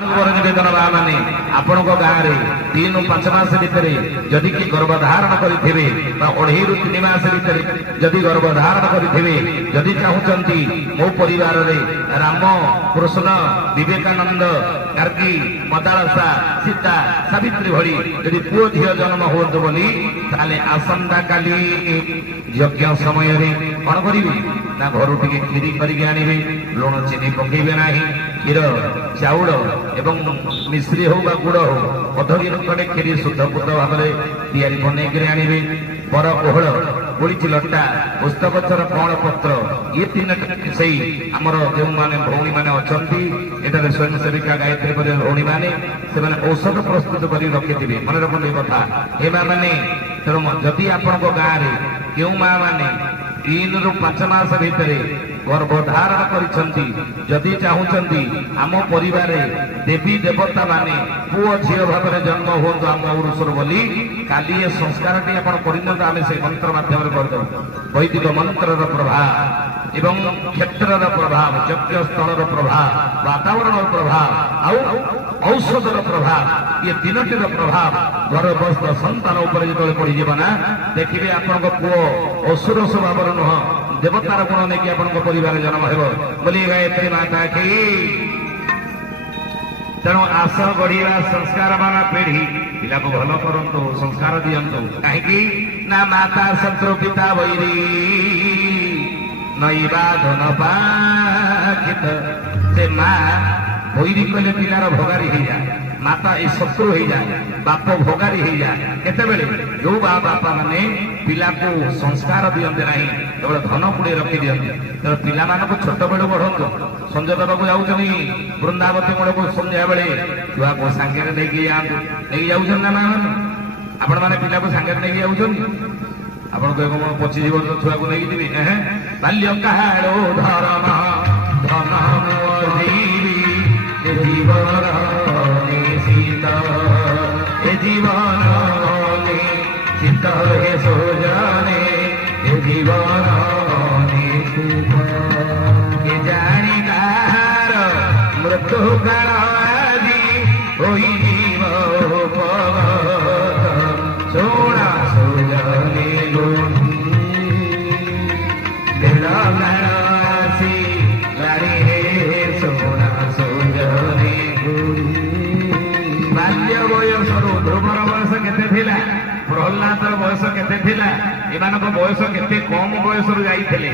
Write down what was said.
निवेदन माने आपण गाँव में 3-5 मास भितर जदि कि गर्भधारण करें 2.5-3 मास भितर जदि गर्भधारण करें जदि चाहूँगी मो परिवार रे राम कृष्ण विवेकानंद गार्गी मदालसा सीता सावित्री भली जदि पुओ झील जन्म हो बोली आसंता काली यज्ञ समय कौन करी ना घर टे खीरी करके लुण चीनी पकेबे ना क्षीर चाउल एवं मिश्री हो गुड़ हो अधगिर खंडे खीरी शुद्ध बुद्ध भाव में तैयारी बनईकि आने बर कोहल गुड़ी लटा पुस्तकचर कण पत्र ये 3 से आमर जो मैंने भौणी मैंने अच्छा ये स्वयं सेविका गायत्री भौणी मैंने से औषध प्रस्तुत कर रखी मन रखते कथा ये माँ मैंने तेणु जदि आपण गाँव में क्यों माँ मैंने 3-5 मास भितर गर्भधारण करिसेंती जदि चाहूँगी आम परिवार देवी देवता माने पुओ झील भाव में जन्म हो आम उरुषर बोली काली ये संस्कार टी आप आम से मंत्र माध्यम करदे वैदिक मंत्र प्रभाव एवं क्षेत्र प्रभाव यज्ञ स्थल प्रभाव वातावरण प्रभाव औषध प्रभाव ये 3टी प्रभाव गर्भस्थ संतान उपर जो पड़ना देखिए आपण पुओ असुर स्वभाव नुह देवतार गुण नहीं आपण परिवार जन्म हो बोली गायत्री माता की। तेणु आस गढ़ा संस्कार वाला पीढ़ी पिला को भल करंतु संस्कार दियंतु कहीं ना माता शत्रु पिता वैरी नईबा धन पाखित से माँ वैरी कले पिलार भोगारी हो जाए माता ये शत्रु हो जाए बाप भोगारी हो जाए केतेबेले जो बापा माने पिला को संस्कार दियंते नहीं केवल धन पुड़े रखी दियंते तेणु पिला मानक छोट बेलू बढ़ंतु संजय देवाक जाऊँगी वृंदावती मूल को संध्या बेले छुआ को सांगे नहीं जाऊँ ना माँ आपण मैंने पिला को सांगे नहीं जाऊँ आपण कह 25 वर्ष छुआ को नहीं जी बाल्य कालो धर्म धन जीवन जीवन चित्त हे सोजाने जीवन जानी कार मृत्यु काल आदि होई जीव सोना सोजाने गाड़ी हे सोना सोजाने बाल्य बयस ध्रुवर बयस केते प्रहलादर बयस केते एमान बयस केते कम बयस जाइथिले।